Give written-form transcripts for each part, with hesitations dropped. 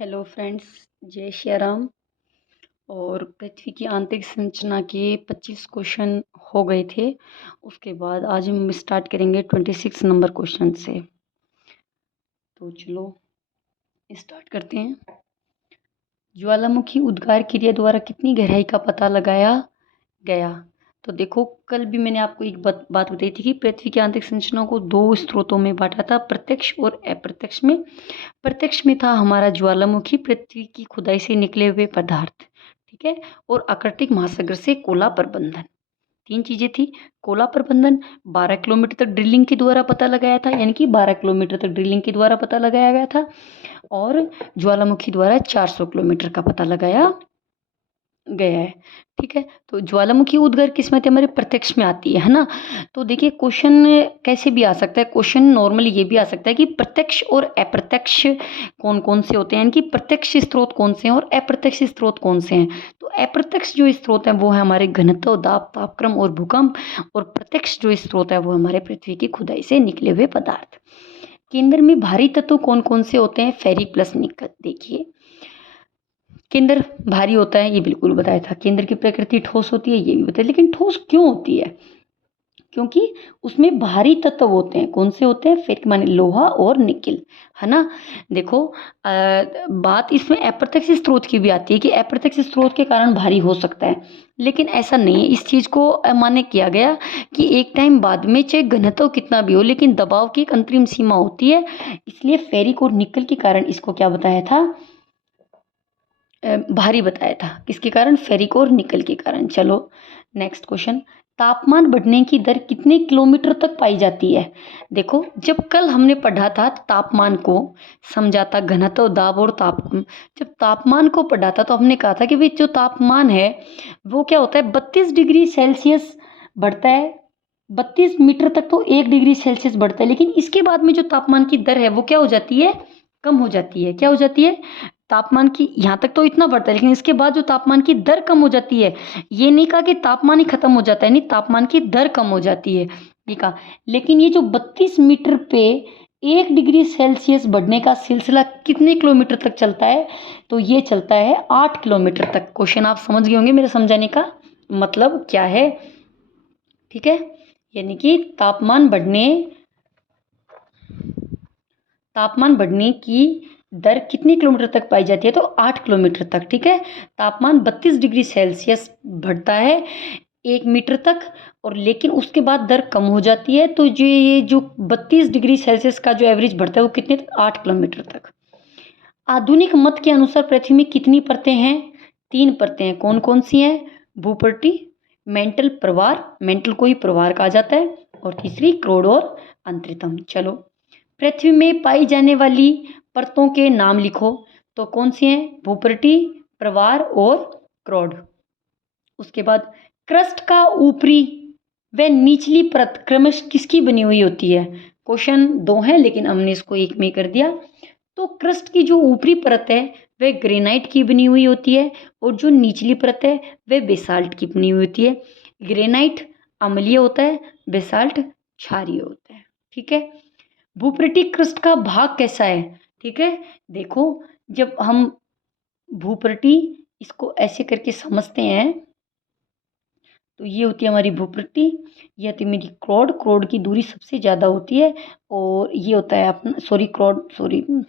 Hello friends, जय श्री राम। और पृथ्वी की आंतरिक संरचना के 25 क्वेश्चन हो गए थे। उसके बाद आज हम स्टार्ट करेंगे 26 नंबर क्वेश्चन से। तो चलो स्टार्ट करते हैं। ज्वालामुखी उद्गार क्रिया द्वारा कितनी गहराई का पता लगाया गया? तो देखो, कल भी मैंने आपको एक बात बताई थी कि पृथ्वी की आंतरिक संरचना को दो स्रोतों में बांटा था, प्रत्यक्ष और अप्रत्यक्ष में। प्रत्यक्ष में था हमारा ज्वालामुखी, पृथ्वी की खुदाई से निकले हुए पदार्थ, ठीक है। और आर्कटिक महासागर से कोला प्रबंधन, तीन चीजें थी। कोला प्रबंधन 12 किलोमीटर तक ड्रिलिंग के द्वारा पता लगाया था, यानी कि 12 किलोमीटर तक ड्रिलिंग के द्वारा पता लगाया गया था। और ज्वालामुखी द्वारा 400 किलोमीटर का पता लगाया गया है, ठीक है। तो ज्वालामुखी उद्गार किस में आती है? हमारे प्रत्यक्ष में आती है ना। तो देखिए, क्वेश्चन कैसे भी आ सकता है। क्वेश्चन नॉर्मली ये भी आ सकता है कि प्रत्यक्ष और अप्रत्यक्ष कौन कौन से होते हैं, यानी कि प्रत्यक्ष स्रोत कौन से हैं और अप्रत्यक्ष स्रोत कौन से हैं। तो अप्रत्यक्ष जो स्रोत हैं वो है हमारे घनत्व, दाब, तापक्रम और भूकंप। और प्रत्यक्ष जो स्रोत है वो हमारे पृथ्वी की खुदाई से निकले हुए पदार्थ। केंद्र में भारी तत्व कौन कौन से होते हैं? फेरिक प्लस निकल। देखिए, केंद्र भारी होता है, ये बिल्कुल बताया था। केंद्र की प्रकृति ठोस होती है, ये भी बताया। लेकिन ठोस क्यों होती है? क्योंकि उसमें भारी तत्व होते हैं। कौन से होते हैं? फेरिक माने लोहा और निकिल, है ना। देखो, बात इसमें अप्रत्यक्ष स्रोत की भी आती है कि अप्रत्यक्ष स्रोत के कारण भारी हो सकता है, लेकिन ऐसा नहीं है। इस चीज़ को मान्य किया गया कि एक टाइम बाद में चाहे घनत्व कितना भी हो, लेकिन दबाव की एक अंतरिम सीमा होती है। इसलिए फेरिक और निकल के कारण इसको क्या बताया था? भारी बताया था। किसके कारण? फेरिक और निकल के कारण। चलो नेक्स्ट क्वेश्चन। तापमान बढ़ने की दर कितने किलोमीटर तक पाई जाती है? देखो, जब कल हमने पढ़ा था तापमान को, समझा था घनत्व, दाब और जब तापमान को पढ़ा था तो हमने कहा था कि भाई जो तापमान है वो क्या होता है, 32 डिग्री सेल्सियस बढ़ता है। 32 मीटर तक तो 1 डिग्री सेल्सियस बढ़ता है, लेकिन इसके बाद में जो तापमान की दर है वो क्या हो जाती है? कम हो जाती है। क्या हो जाती है? तापमान की यहाँ तक तो इतना बढ़ता है, लेकिन इसके बाद जो तापमान की दर कम हो जाती है। ये नहीं कहा कि तापमान ही खत्म हो जाता है, नहीं, तापमान की दर कम हो जाती है, ये कहा। लेकिन ये जो 32 मीटर पे 1 डिग्री सेल्सियस बढ़ने का सिलसिला कितने किलोमीटर तक चलता है? तो ये चलता है 8 किलोमीटर तक। क्वेश्चन आप समझ गए होंगे मेरे समझाने का मतलब क्या है, ठीक है। यानी कि तापमान बढ़ने की दर कितने किलोमीटर तक पाई जाती है? तो 8 किलोमीटर तक, ठीक है। तापमान 32 डिग्री सेल्सियस बढ़ता है 1 मीटर तक, और लेकिन उसके बाद दर कम हो जाती है। तो ये जो 32 डिग्री सेल्सियस का जो एवरेज बढ़ता है वो कितने तक? 8 किलोमीटर तक। आधुनिक मत के अनुसार पृथ्वी में कितनी परतें हैं? 3 परतें हैं। कौन कौन सी हैं? भूपट्टी, मेंटल प्रवार, मेंटल को ही प्रवार कहा जाता है, और तीसरी क्रोड और अंतरितम। चलो, पृथ्वी में पाई जाने वाली परतों के नाम लिखो। तो कौन सी हैं? भूपट्टी, प्रवार और क्रोड। उसके बाद क्रस्ट का ऊपरी व निचली परत क्रमश किसकी बनी हुई होती है? क्वेश्चन दो है, लेकिन हमने इसको एक में कर दिया। तो क्रस्ट की जो ऊपरी परत है वह ग्रेनाइट की बनी हुई होती है, और जो निचली परत है वह बेसाल्ट की बनी हुई होती है। ग्रेनाइट अम्लीय होता है, बेसाल्ट क्षारीय होता है, ठीक है। भूपृष्ठीय क्रस्ट का भाग कैसा है? ठीक है, देखो, जब हम भूपृष्ठीय इसको ऐसे करके समझते हैं तो ये होती है हमारी भूपृष्ठीय, ये होती है मेरी क्रोड। क्रोड की दूरी सबसे ज़्यादा होती है, और ये होता है अपना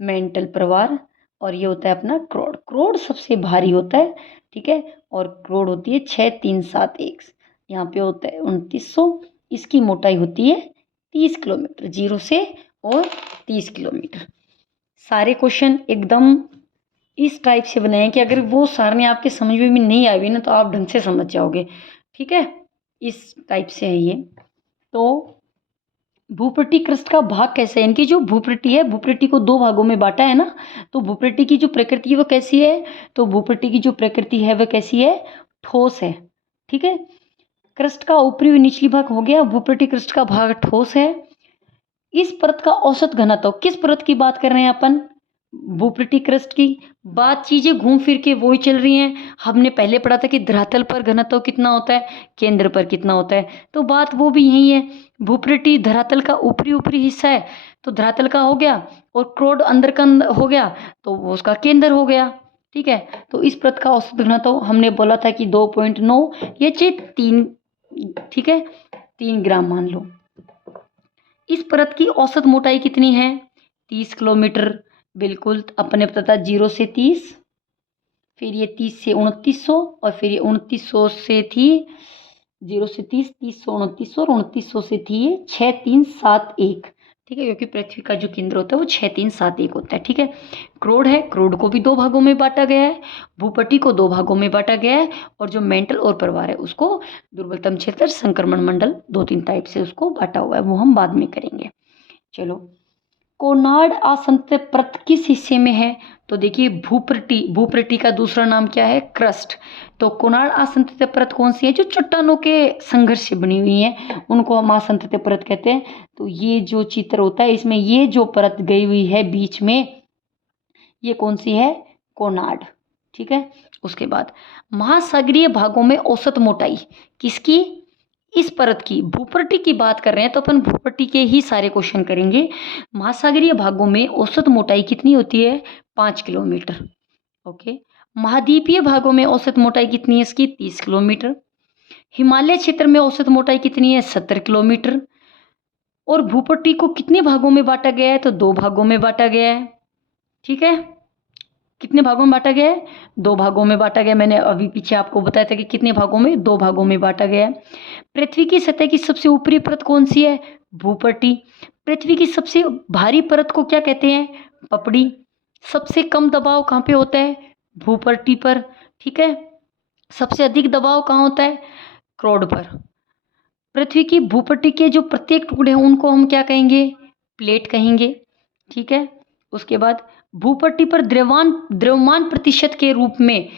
मेंटल प्रवार, और ये होता है अपना क्रोड। क्रोड सबसे भारी होता है, ठीक है। और क्रोड होती है 6371, यहाँ पे होता है 2900। इसकी मोटाई होती है 30 किलोमीटर, 0 से और 30 किलोमीटर। सारे क्वेश्चन एकदम इस टाइप से बनाए कि अगर वो सारणी आपके समझ में भी नहीं आई ना तो आप ढंग से समझ जाओगे, ठीक है। इस टाइप से है ये। तो भूपृष्ठीय क्रस्ट का भाग कैसे है? इनकी जो भूपृष्ठीय है, भूपृष्ठीय को दो भागों में बांटा है ना। तो भूपृष्ठीय की जो प्रकृति है वो कैसी है? तो भूपृष्ठीय की जो प्रकृति है वह कैसी है? ठोस है, ठीक है। क्रस्ट का ऊपरी और निचली भाग हो गया। भूपृष्ठीय क्रस्ट का भाग ठोस है। इस परत का औसत घनत्व, किस परत की बात कर रहे हैं अपन? भूपृष्ठीय क्रस्ट की। बात चीजें घूम फिर के वही चल रही हैं। हमने पहले पढ़ा था कि धरातल पर घनत्व कितना होता है, केंद्र पर कितना होता है, तो बात वो भी यही है। भूपृष्ठीय धरातल का ऊपरी ऊपरी हिस्सा है, तो धरातल का हो गया, और क्रोड अंदर का हो गया तो वो उसका केंद्र हो गया। ठीक है, तो इस परत का औसत घनत्व हमने बोला था कि 2.9 या 3। ठीक है, 3 ग्राम मान लो। इस परत की औसत मोटाई कितनी है? 30 किलोमीटर। बिल्कुल, अपने पता था 0 से 30, फिर ये 30 से 2900, और फिर ये 2900 से थी 0 से 30, 30 से 2900, और 2900 से थी ये 6371। ठीक है, क्योंकि पृथ्वी का जो केंद्र होता है वो 6371 होता है। ठीक है, क्रोड है, क्रोड को भी 2 भागों में बांटा गया है, भूपट्टी को 2 भागों में बांटा गया है, और जो मेंटल और परिवार है उसको दुर्बलतम क्षेत्र, संक्रमण मंडल, 2-3 टाइप से उसको बांटा हुआ है, वो हम बाद में करेंगे। चलो, कोनार्ड आसंत परत किस हिस्से में है? तो देखिए, भूपट्टी का दूसरा नाम क्या है? क्रस्ट। तो कोनार्ड आसंत परत कौन सी है? जो चट्टानों के संघर्ष से बनी हुई है उनको हम आसंत परत कहते हैं। तो ये जो चित्र होता है इसमें ये जो परत गई हुई है बीच में, ये कौन सी है? कोनार्ड। ठीक है, उसके बाद महासागरीय भागों में औसत मोटाई किसकी? इस परत की। भूपट्टी की बात कर रहे हैं तो अपन भूपट्टी के ही सारे क्वेश्चन करेंगे। महासागरीय भागों में औसत मोटाई कितनी होती है? 5 किलोमीटर। ओके, महाद्वीपीय भागों में औसत मोटाई कितनी है इसकी? 30 किलोमीटर। हिमालय क्षेत्र में औसत मोटाई कितनी है? 70 किलोमीटर। और भूपट्टी को कितने भागों में बांटा गया है? तो 2 भागों में बांटा गया है। ठीक है, कितने भागों में बांटा गया है? 2 भागों में बांटा गया। मैंने अभी पीछे आपको बताया था कि कितने भागों में? 2 भागों में बांटा गया है। पृथ्वी की सतह की सबसे ऊपरी परत कौन सी है? भूपट्टी। पृथ्वी की सबसे भारी परत को क्या कहते हैं? पपड़ी। सबसे कम दबाव कहाँ पे होता है? भूपट्टी पर। ठीक है, सबसे अधिक दबाव कहाँ होता है? क्रोड पर। पृथ्वी की भूपट्टी के जो प्रत्येक टुकड़े हैं उनको हम क्या कहेंगे? प्लेट कहेंगे। ठीक है, उसके बाद भूपट्टी पर द्रव्यमान प्रतिशत के रूप में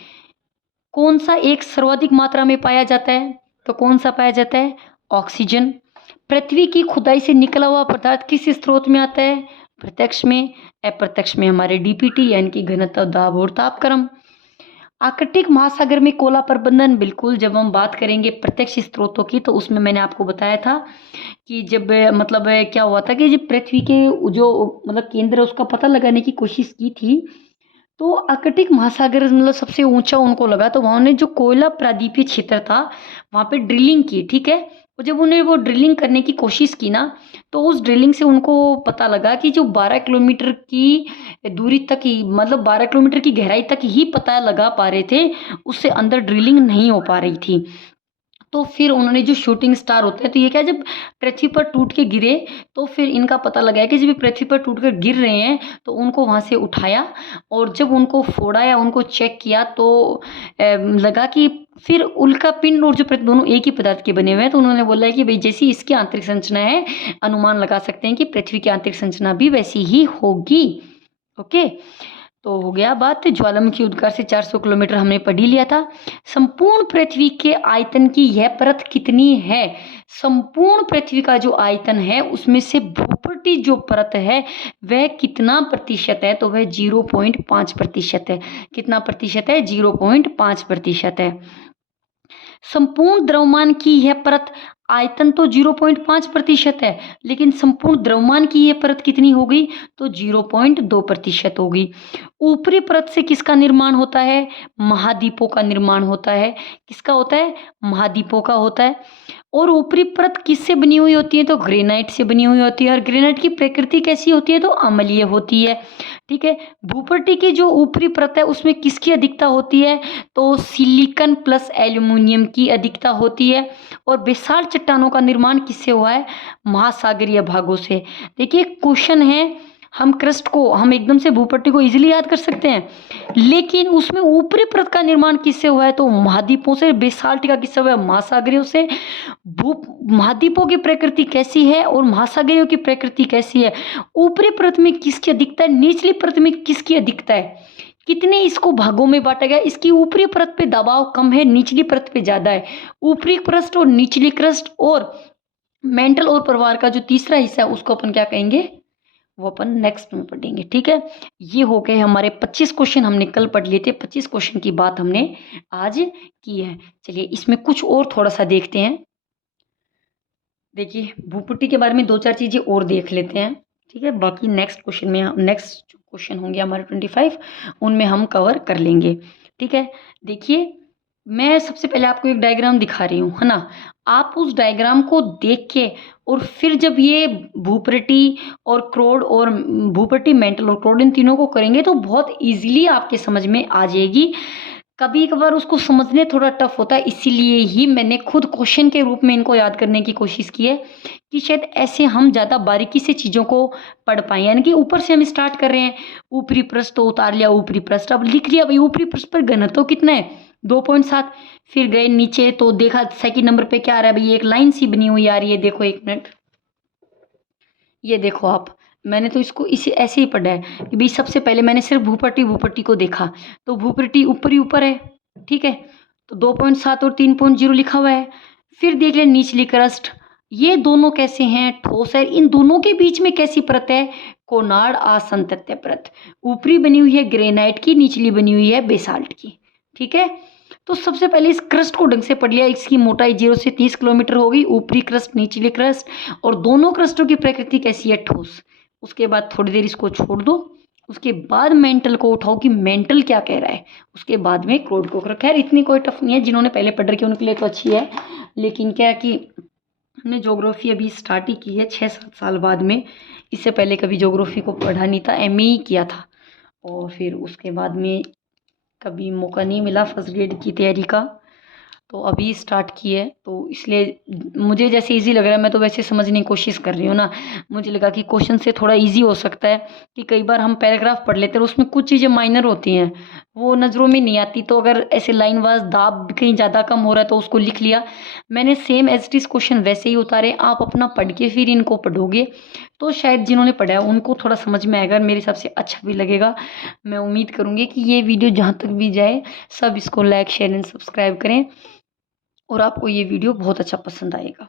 कौन सा एक सर्वाधिक मात्रा में पाया जाता है? तो कौन सा पाया जाता है? ऑक्सीजन। पृथ्वी की खुदाई से निकला हुआ पदार्थ किस स्रोत में आता है? प्रत्यक्ष में। अप्रत्यक्ष में हमारे डीपीटी यानी कि घनत्व, दाब और तापक्रम। आर्कटिक महासागर में कोला प्रबंधन, बिल्कुल, जब हम बात करेंगे प्रत्यक्ष स्रोतों की तो उसमें मैंने आपको बताया था कि जब मतलब क्या हुआ था कि जब पृथ्वी के जो मतलब केंद्र है उसका पता लगाने की कोशिश की थी, तो आर्कटिक महासागर मतलब सबसे ऊंचा उनको लगा, तो वहाँ ने जो कोयला प्रायद्वीपीय क्षेत्र था वहाँ पे ड्रिलिंग की। ठीक है, और जब उन्हें वो ड्रिलिंग करने की कोशिश की ना, तो उस ड्रिलिंग से उनको पता लगा कि जो 12 किलोमीटर की दूरी तक ही, मतलब 12 किलोमीटर की गहराई तक ही पता लगा पा रहे थे, उससे अंदर ड्रिलिंग नहीं हो पा रही थी। तो फिर उन्होंने जो शूटिंग स्टार होते हैं, तो ये क्या, जब पृथ्वी पर टूट के गिरे तो फिर इनका पता लगाया कि जब ये पृथ्वी पर टूट कर गिर रहे हैं तो उनको वहाँ से उठाया, और जब उनको फोड़ा या उनको चेक किया तो लगा कि फिर उल्का पिंड और जो दोनों एक ही पदार्थ के बने हुए हैं, तो उन्होंने बोला है कि भाई जैसी इसकी आंतरिक संरचना है, अनुमान लगा सकते हैं कि पृथ्वी की आंतरिक संरचना भी वैसी ही होगी। ओके, तो हो गया बात ज्वालामुखी उद्गार से 400 किलोमीटर हमने पढ़ ही लिया था। संपूर्ण पृथ्वी के आयतन की यह परत कितनी है? संपूर्ण पृथ्वी का जो आयतन है उसमें से भूपट्टी जो परत है वह कितना प्रतिशत है? तो वह 0.5% है। कितना प्रतिशत है? 0.5% है। संपूर्ण द्रव्यमान की यह परत, आयतन तो 0.5% है, लेकिन संपूर्ण द्रव्यमान की यह परत कितनी हो गई? तो 0.2% हो गई। ऊपरी परत से किसका निर्माण होता है? महाद्वीपों का निर्माण होता है। किसका होता है? महाद्वीपों का होता है। और ऊपरी परत किससे बनी हुई होती है? तो ग्रेनाइट से बनी हुई होती है। और ग्रेनाइट की प्रकृति कैसी होती है? तो अम्लीय होती है। ठीक है, भूपट्टी की जो ऊपरी परत है उसमें किसकी अधिकता होती है? तो सिलिकॉन प्लस एल्यूमिनियम की अधिकता होती है। और विशाल चट्टानों का निर्माण किससे हुआ है? महासागरीय भागों से। देखिए, क्वेश्चन है, हम क्रस्ट को, हम एकदम से भूपट्टी को इजीली याद कर सकते हैं, लेकिन उसमें ऊपरी परत का निर्माण किससे हुआ है? तो महाद्वीपों से। बेसाल्टिका किससे हुआ है? महासागरीय से। महाद्वीपों की प्रकृति कैसी है और महासागरीय की प्रकृति कैसी है? ऊपरी परत में किसकी अधिकता है? निचली परत में किसकी अधिकता है? कितने इसको भागों में बांटा गया? इसकी ऊपरी परत पे दबाव कम है, निचली परत पे ज्यादा है। ऊपरी क्रस्ट और निचली क्रस्ट और मेंटल और परिवार का जो तीसरा हिस्सा है उसको अपन क्या कहेंगे? वो अपन नेक्स्ट में पढ़ेंगे। ठीक है, ये हो गए हमारे 25 क्वेश्चन, हमने कल पढ़ लिए थे। 25 क्वेश्चन की बात हमने आज की है। चलिए, इसमें कुछ और थोड़ा सा देखते हैं। देखिए, भूपट्टी के बारे में 2-4 चीजें और देख लेते हैं। ठीक है। बाकी नेक्स्ट क्वेश्चन होंगे हमारे 25, उनमें हम कवर कर लेंगे। ठीक है, देखिए मैं सबसे पहले आपको एक डायग्राम दिखा रही हूँ, है ना। आप उस डायग्राम को देख के और फिर जब ये भूप्रटी और क्रोड और भूप्रटी, मेंटल और क्रोड, इन तीनों को करेंगे तो बहुत इजीली आपके समझ में आ जाएगी। कभी कभार उसको समझने थोड़ा टफ होता है, इसीलिए ही मैंने खुद क्वेश्चन के रूप में इनको याद करने की कोशिश की है कि शायद ऐसे हम ज़्यादा बारीकी से चीज़ों को पढ़ पाएं। यानी कि ऊपर से हम स्टार्ट कर रहे हैं, ऊपरी पृष्ठ तो उतार लिया, ऊपरी पृष्ठ अब लिख लिया भाई, ऊपरी पृष्ठ पर घनत्व कितना है 2.7। फिर गए नीचे तो देखा सेकंड नंबर पे क्या आ रहा है भाई, एक लाइन सी बनी हुई आ रही है, देखो एक मिनट, ये देखो आप, मैंने तो इसको इसे ऐसे ही पढ़ा है कि भाई सबसे पहले मैंने सिर्फ भूपट्टी को देखा तो भूपट्टी ऊपर ही ऊपर है, ठीक है, तो 2.7 और 3.0 लिखा हुआ है। फिर देख ले निचली क्रस्ट, ये दोनों कैसे हैं, ठोस है, इन दोनों के बीच में कैसी परत है, कोनार्ड आसंतत्य परत। ऊपरी बनी हुई है ग्रेनाइट की, निचली बनी हुई है बेसाल्ट की। ठीक है, तो सबसे पहले इस क्रस्ट को ढंग से पढ़ लिया। इसकी मोटाई 0 से 30 किलोमीटर होगी, ऊपरी क्रस्ट निचली क्रस्ट, और दोनों क्रस्टों की प्रकृति कैसी है, ठोस। उसके बाद थोड़ी देर इसको छोड़ दो, उसके बाद मेंटल को उठाओ कि मेंटल क्या कह रहा है, उसके बाद में क्रोड को करो। खैर इतनी कोई टफ नहीं है, जिन्होंने पहले पढ़ रखी है उनके लिए तो अच्छी है, लेकिन क्या है कि हमने ज्योग्राफी अभी स्टार्ट ही की है 6-7 साल बाद में। इससे पहले कभी ज्योग्राफी को पढ़ा नहीं था, एमए ही किया था, और फिर उसके बाद में कभी मौका नहीं मिला फर्स्ट ग्रेड की तैयारी का, तो अभी स्टार्ट की है, तो इसलिए मुझे जैसे इजी लग रहा है, मैं तो वैसे समझने की कोशिश कर रही हूँ ना। मुझे लगा कि क्वेश्चन से थोड़ा इजी हो सकता है, कि कई बार हम पैराग्राफ पढ़ लेते हैं और उसमें कुछ चीज़ें माइनर होती हैं, वो नज़रों में नहीं आती, तो अगर ऐसे लाइन वाइज दाब कहीं ज़्यादा कम हो रहा है तो उसको लिख लिया। मैंने same as it is question वैसे ही उतारे, आप अपना पढ़ के फिर इनको पढ़ोगे तो शायद जिन्होंने पढ़ा है उनको थोड़ा समझ में आएगा, मेरे हिसाब से अच्छा भी लगेगा। मैं उम्मीद करूँगी कि ये वीडियो जहाँ तक भी जाए सब इसको लाइक शेयर एंड सब्सक्राइब करें, और आपको ये वीडियो बहुत अच्छा पसंद आएगा।